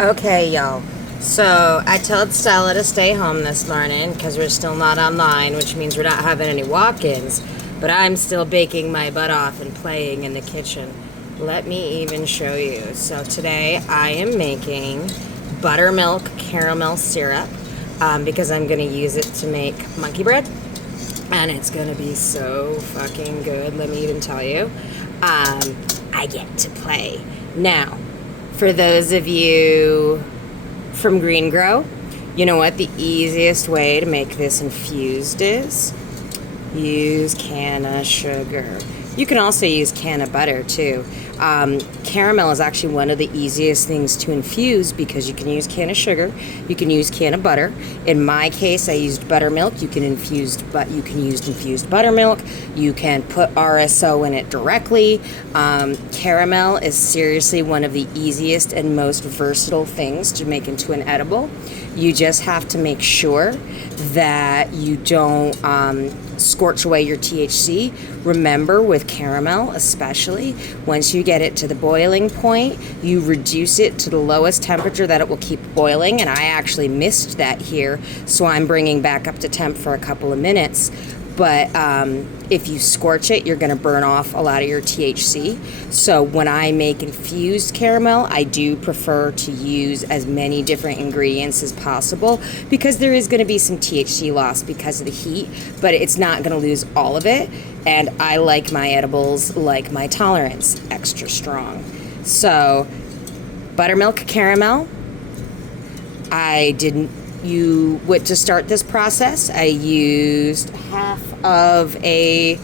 Okay, y'all. So I told Stella to stay home this morning because we're still not online, which means we're not having any walk-ins. But I'm still baking my butt off and playing in the kitchen. Let me even show you. So today I am making buttermilk caramel syrup because I'm going to use it to make monkey bread. And it's going to be so fucking good, let me even tell you. I get to play. Now, for those of you from Green Grow, you know what the easiest way to make this infused is? Use can of sugar. You can also use can of butter too. Caramel is actually one of the easiest things to infuse because you can use can of sugar, you can use can of butter. In my case, I used buttermilk. You can use infused buttermilk. You can put RSO in it directly. Caramel is seriously one of the easiest and most versatile things to make into an edible. You just have to make sure that you don't scorch away your THC. Remember, with caramel especially, once you get it to the boiling point, you reduce it to the lowest temperature that it will keep boiling, and I actually missed that here, so I'm bringing back up to temp for a couple of minutes. But if you scorch it, you're going to burn off a lot of your THC. So when I make infused caramel, I do prefer to use as many different ingredients as possible because there is going to be some THC loss because of the heat, but it's not going to lose all of it. And I like my edibles, like my tolerance, extra strong. So buttermilk caramel, to start this process, I used half of a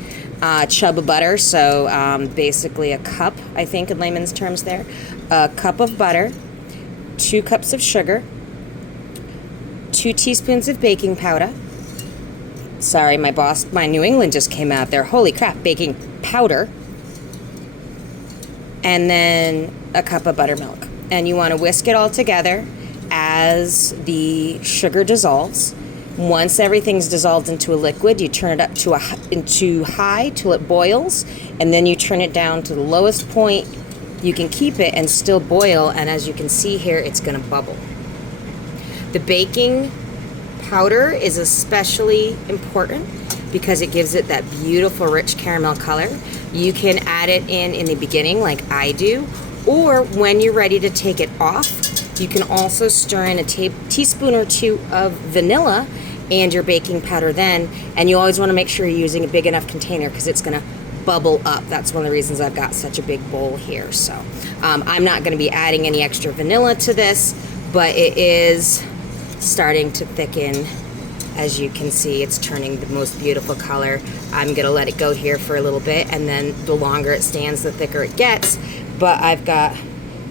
chub of butter, so basically a cup, I think in layman's terms there, a cup of butter, 2 cups of sugar, 2 teaspoons of baking powder. Sorry, my New England just came out there. Holy crap, baking powder. And then a cup of buttermilk. And you want to whisk it all together as the sugar dissolves. Once everything's dissolved into a liquid, you turn it up into high till it boils, and then you turn it down to the lowest point you can keep it and still boil, and as you can see here, it's going to bubble. The baking powder is especially important because it gives it that beautiful rich caramel color. You can add it in the beginning like I do, or when you're ready to take it off, you can also stir in a teaspoon or 2 of vanilla and your baking powder then, and you always want to make sure you're using a big enough container because it's going to bubble up. That's one of the reasons I've got such a big bowl here. So I'm not going to be adding any extra vanilla to this, but it is starting to thicken. As you can see, it's turning the most beautiful color. I'm going to let it go here for a little bit, and then the longer it stands, the thicker it gets. But I've got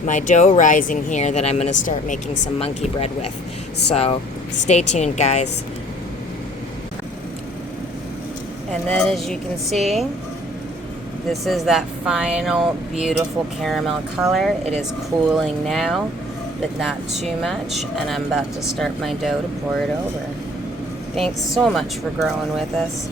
my dough rising here that I'm going to start making some monkey bread with. So stay tuned, guys. And then as you can see, this is that final beautiful caramel color. It is cooling now, but not too much. And I'm about to start my dough to pour it over. Thanks so much for growing with us.